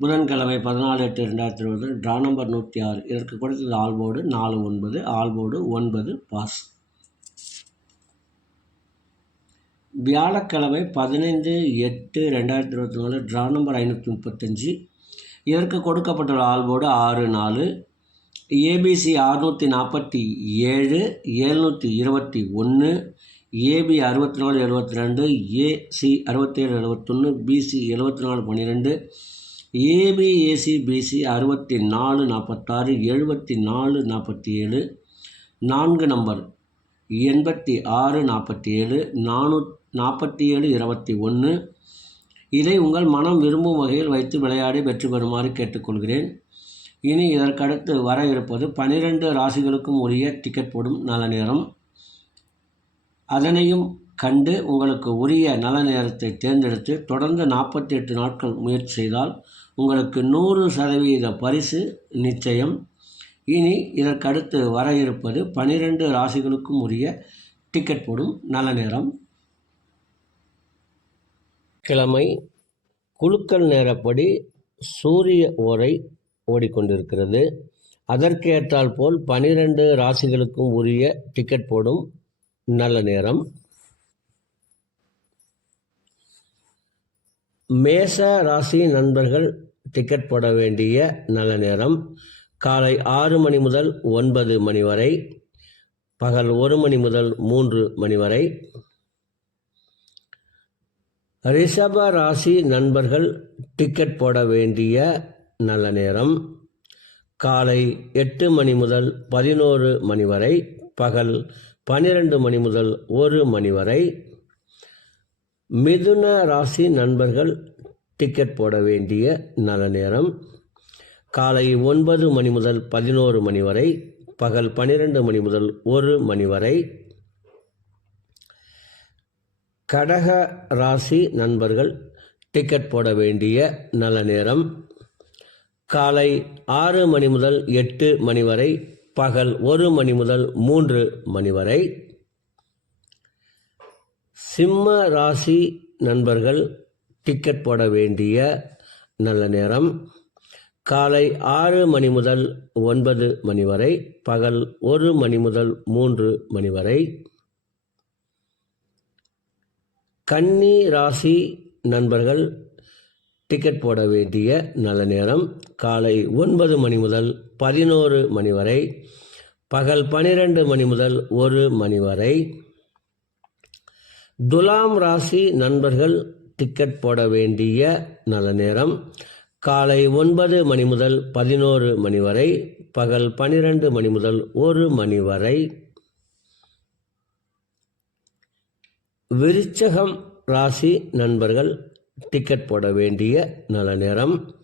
புதன்கிழமை பதினாலு எட்டு ரெண்டாயிரத்தி இருபது ட்ரா நம்பர் நூற்றி ஆறு இதற்கு கொடுத்தது ஆல்போர்டு நாலு ஒன்பது ஆல்போர்டு ஒன்பது பாஸ். வியாழக்கிழமை பதினைந்து எட்டு ரெண்டாயிரத்தி இருபத்தி நாலு ட்ரா நம்பர் ஐநூற்றி முப்பத்தஞ்சு. இதற்கு கொடுக்கப்பட்டுள்ள ஆல்போர்டு ஆறு நாலு. ஏபிசி அறுநூற்றி நாற்பத்தி ஏழு எழுநூற்றி இருபத்தி ஒன்று. ஏபி அறுபத்தி நாலு எழுபத்தி ரெண்டு. ஏசி அறுபத்தேழு எழுபத்தொன்று பிசி எழுபத்தி நாலு பன்னிரெண்டு. ஏபி ஏசி பிசி அறுபத்தி நாலு நாற்பத்தாறு எழுபத்தி நாலு நாற்பத்தி ஏழு நான்கு நம்பர் எண்பத்தி ஆறு நாற்பத்தி ஏழு நானூ நாற்பத்தி ஏழு இருபத்தி ஒன்று இதை உங்கள் மனம் விரும்பும் வகையில் வைத்து விளையாடி வெற்றி பெறுமாறு கேட்டுக்கொள்கிறேன். இனி இதற்கடுத்து வர இருப்பது பனிரெண்டு ராசிகளுக்கும் உரிய டிக்கெட் போடும் நல்ல நேரம். அதனையும் கண்டு உங்களுக்கு உரிய நல்ல நேரத்தை தேர்ந்தெடுத்து தொடர்ந்து நாற்பத்தி எட்டு நாட்கள் முயற்சி செய்தால் உங்களுக்கு நூறு சதவீத பரிசு நிச்சயம். இனி இதற்கடுத்து வர இருப்பது பனிரெண்டு ராசிகளுக்கும் உரிய டிக்கெட் போடும் நல்ல நேரம் கிழமை குழுக்கள் நேரப்படி சூரிய ஓரை ஓடிக்கொண்டிருக்கிறது. அதற்கேற்றால் போல் பனிரெண்டு ராசிகளுக்கும் உரிய டிக்கெட் போடும் நல்ல நேரம் மேச ராசி நண்பர்கள் டிக்கெட் போட வேண்டிய நல்ல நேரம். காலை ஆறு மணி முதல் ஒன்பது மணி வரை. பகல் ஒரு மணி முதல் மூன்று மணி வரை. ரிஷப ராசி நண்பர்கள் டிக்கெட் போட வேண்டிய நல்ல நேரம். காலை எட்டு மணி முதல் பதினோரு மணி வரை. பகல் பன்னிரண்டு மணி முதல் ஒரு மணி வரை. மிதுன ராசி நண்பர்கள் டிக்கெட் போட வேண்டிய நல்ல நேரம். காலை ஒன்பது மணி முதல் பதினோரு மணி வரை பகல் பன்னிரெண்டு மணி முதல் ஒரு மணி வரை. கடக ராசி நண்பர்கள் டிக்கெட் போட வேண்டிய நல்ல நேரம். காலை ஆறு மணி முதல் எட்டு மணி வரை பகல் ஒரு மணி முதல் மூன்று மணி வரை. சிம்ம ராசி நண்பர்கள் டிக்கெட் போட வேண்டிய நல்ல நேரம். காலை ஆறு மணி முதல் ஒன்பது மணி வரை பகல் ஒரு மணி முதல் மூன்று மணி வரை. கன்னி ராசி நண்பர்கள் டிக்கெட் போட வேண்டிய நல்ல நேரம். காலை ஒன்பது மணி முதல் பதினோரு மணி வரை பகல் பனிரெண்டு மணி முதல் ஒரு மணி வரை. துலாம் ராசி நண்பர்கள் டிக்கெட் போட வேண்டிய நல்ல நேரம். காலை ஒன்பது மணி முதல் பதினோரு மணி வரை பகல் பனிரெண்டு மணி முதல் ஒரு மணி வரை. விருச்சகம் ராசி நண்பர்கள் டிக்கெட் போட வேண்டிய நல்ல நேரம்.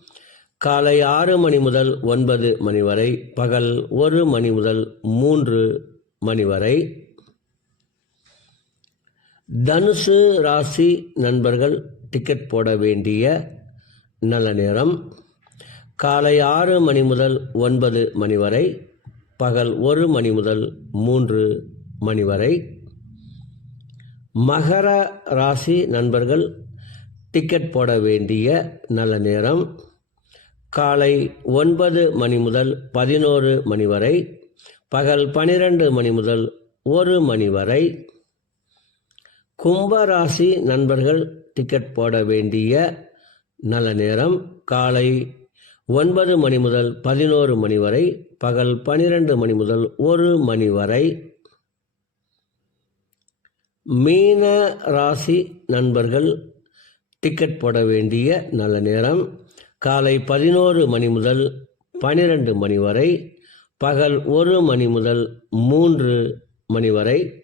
காலை ஆறு மணி முதல் ஒன்பது மணி வரை பகல் ஒரு மணி முதல் மூன்று மணி வரை. தனுசு ராசி நண்பர்கள் டிக்கெட் போட வேண்டிய நல்ல நேரம். காலை ஆறு மணி முதல் ஒன்பது மணி வரை பகல் ஒரு மணி முதல் மூன்று மணி வரை. மகர ராசி நண்பர்கள் டிக்கெட் போட வேண்டிய நல்ல நேரம். காலை ஒன்பது மணி முதல் பதினோரு மணி வரை பகல் பனிரெண்டு மணி முதல் ஒரு மணி வரை. கும்பராசி நண்பர்கள் டிக்கெட் போட வேண்டிய நல்ல நேரம் காலை ஒன்பது மணி முதல் பதினோரு மணி வரை பகல் பனிரெண்டு மணி முதல் ஒரு மணி வரை. மீன ராசி நண்பர்கள் டிக்கெட் போட வேண்டிய நல்ல நேரம் காலை பதினோரு மணி முதல் பனிரெண்டு மணி வரை பகல் ஒரு மணி முதல் மூன்று மணி வரை.